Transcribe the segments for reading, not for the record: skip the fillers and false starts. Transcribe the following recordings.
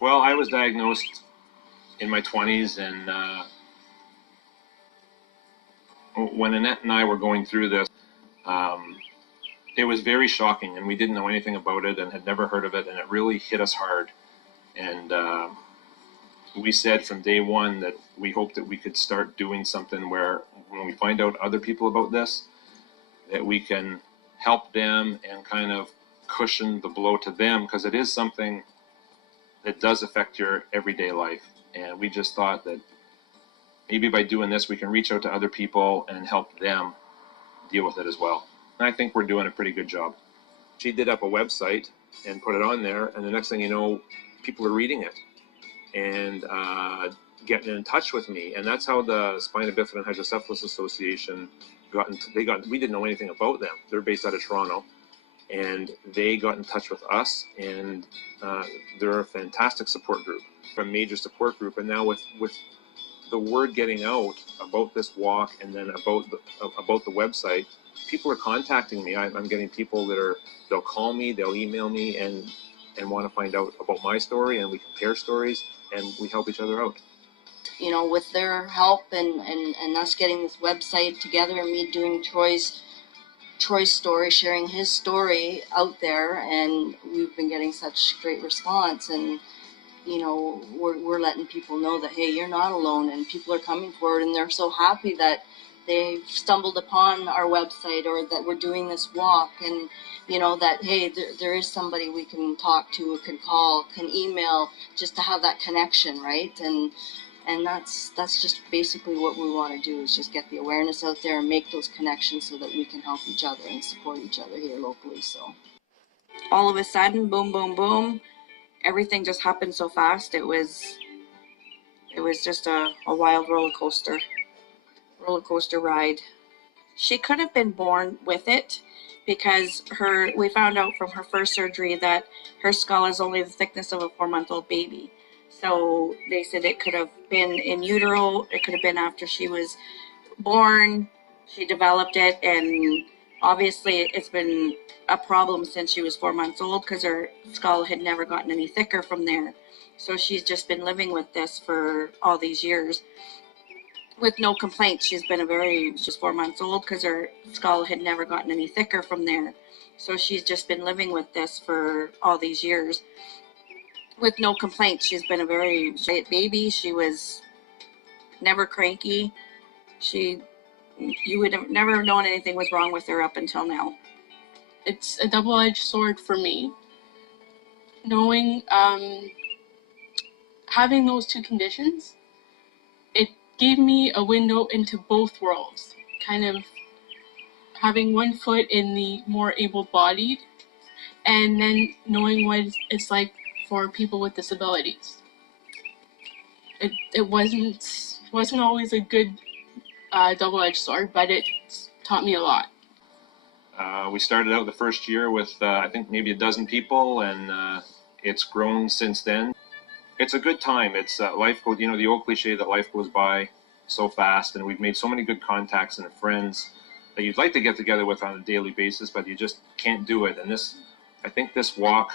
Well, I was diagnosed in my 20s, and when Annette and I were going through this, it was very shocking, and we didn't know anything about it and had never heard of it, and it really hit us hard. And we said from day one that we hoped that we could start doing something where when we find out other people about this, that we can help them and kind of cushion the blow to them, because it is something that does affect your everyday life. And we just thought that maybe by doing this, we can reach out to other people and help them deal with it as well. And I think we're doing a pretty good job. She did up a website and put it on there, and the next thing you know, people are reading it and getting in touch with me. And that's how the Spina, Bifida, and Hydrocephalus Association we didn't know anything about them. They're based out of Toronto, and they got in touch with us, and they're a fantastic support group, a major support group. And now with the word getting out about this walk, and then about the website, people are contacting me. I'm getting people they'll call me, they'll email me, and want to find out about my story, and we compare stories, and we help each other out. You know, with their help and us getting this website together, and me doing Troy's story, sharing his story out there, and we've been getting such great response. And you know, we're letting people know that, hey, you're not alone, and people are coming forward, and they're so happy that they've stumbled upon our website, or that we're doing this walk, and you know that, hey, there is somebody we can talk to, can call, can email, just to have that connection, right? And that's just basically what we want to do, is just get the awareness out there and make those connections so that we can help each other and support each other here locally. So all of a sudden, boom, boom, boom, everything just happened so fast. It was just a wild roller coaster ride. She could have been born with it, because we found out from her first surgery that her skull is only the thickness of a 4-month-old baby. So they said it could have been in utero, it could have been after she was born, she developed it, and obviously it's been a problem since she was 4 months old, because her skull had never gotten any thicker from there. So she's just been living with this for all these years with no complaints. She's 4 months old, because her skull had never gotten any thicker from there. So she's just been living with this for all these years with no complaints. She's been a very quiet baby. She was never cranky. You would have never known anything was wrong with her up until now. It's a double-edged sword for me, knowing, having those two conditions. It gave me a window into both worlds, kind of having one foot in the more able-bodied, and then knowing what it's like for people with disabilities. It wasn't always a good double-edged sword, but it taught me a lot. We started out the first year with I think maybe a dozen people, and it's grown since then. It's a good time. It's life goes, you know, the old cliche that life goes by so fast, and we've made so many good contacts and friends that you'd like to get together with on a daily basis, but you just can't do it. And I think this walk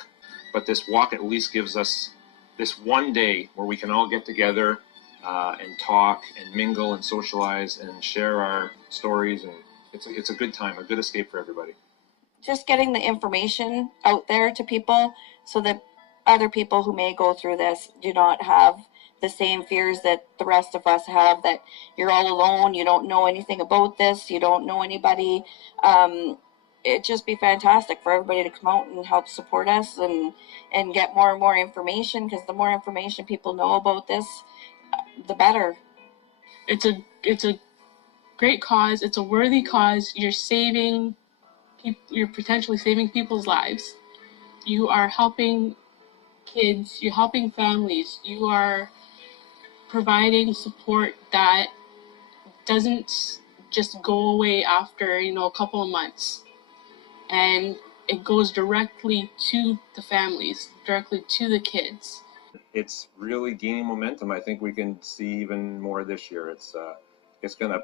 at least gives us this one day where we can all get together and talk and mingle and socialize and share our stories, and it's a good time, a good escape for everybody. Just getting the information out there to people, so that other people who may go through this do not have the same fears that the rest of us have, that you're all alone, you don't know anything about this, you don't know anybody. It'd just be fantastic for everybody to come out and help support us and get more and more information, because the more information people know about this, the better. It's a great cause. It's a worthy cause. You're potentially saving people's lives. You are helping kids. You're helping families. You are providing support that doesn't just go away after, a couple of months. And it goes directly to the families, directly to the kids. It's really gaining momentum. I think we can see even more this year. It's going to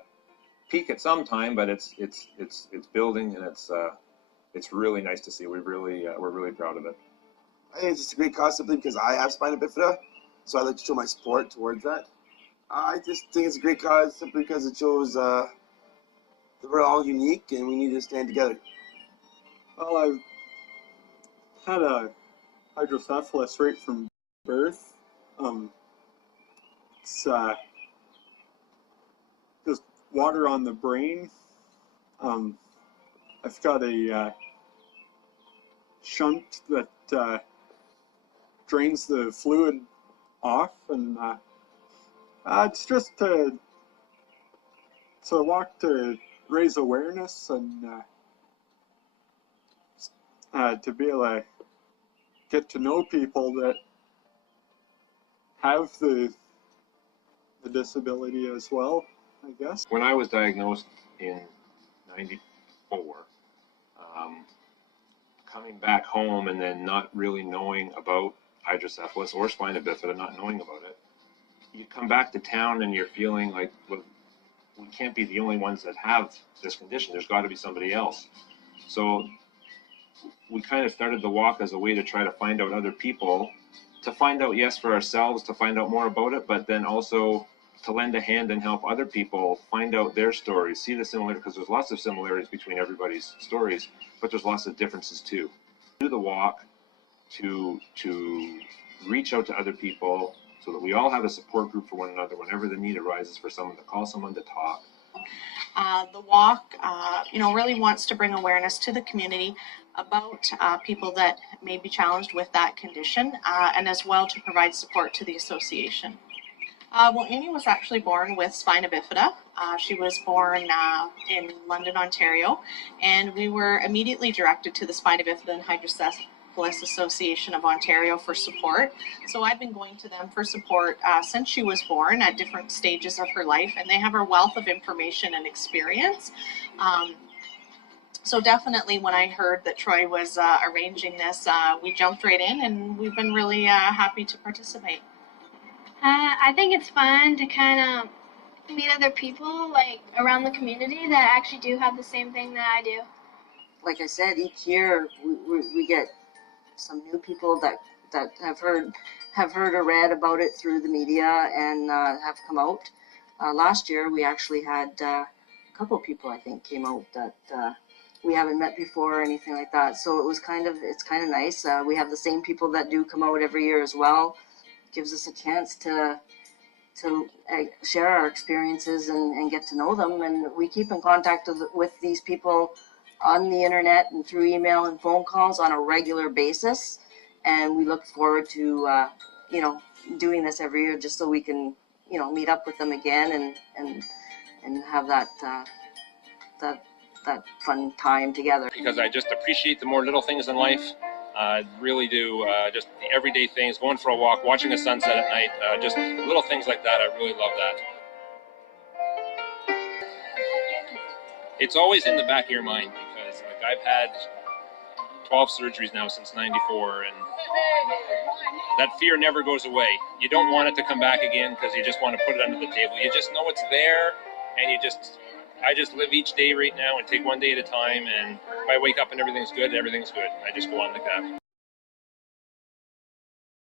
peak at some time, but it's building, and it's really nice to see. We're really proud of it. I think it's just a great cause simply because I have spina bifida, so I like to show my support towards that. I just think it's a great cause simply because it shows that we're all unique and we need to stand together. Well, I've had a hydrocephalus right from birth. It's just water on the brain. I've got a shunt that drains the fluid off, and it's just to walk to raise awareness and to be able to get to know people that have the disability as well, I guess. When I was diagnosed in '94, coming back home and then not really knowing about hydrocephalus or spina bifida, not knowing about it, you come back to town and you're feeling like, well, we can't be the only ones that have this condition. There's got to be somebody else. So we kind of started the walk as a way to try to find out other people, to find out, yes, for ourselves, to find out more about it, but then also to lend a hand and help other people find out their stories, see the similarities, because there's lots of similarities between everybody's stories, but there's lots of differences too. Do the walk to reach out to other people so that we all have a support group for one another whenever the need arises for someone to call someone to talk. The walk, really wants to bring awareness to the community about people that may be challenged with that condition, and as well to provide support to the association. Well, Amy was actually born with spina bifida. She was born in London, Ontario, and we were immediately directed to the Spina Bifida and Hydrocephalus Association of Ontario for support. So I've been going to them for support since she was born at different stages of her life, and they have a wealth of information and experience. So definitely when I heard that Troy was arranging this, we jumped right in, and we've been really happy to participate. I think it's fun to kind of meet other people like around the community that actually do have the same thing that I do. Like I said, each year we get some new people that have heard or read about it through the media and have come out. Last year we actually had a couple people, I think, came out that we haven't met before or anything like that. So it's kind of nice. We have the same people that do come out every year as well. Gives us a chance to share our experiences and get to know them, and we keep in contact with these people on the internet and through email and phone calls on a regular basis, and we look forward to doing this every year just so we can meet up with them again and have that fun time together. Because I just appreciate the more little things in life. Really do, just the everyday things, going for a walk, watching the sunset at night, just little things like that. I really love that. It's always in the back of your mind because I've had 12 surgeries now since '94, and that fear never goes away. You don't want it to come back again because you just want to put it under the table. You just know it's there, and I just live each day right now and take one day at a time, and if I wake up and everything's good, I just go on like that.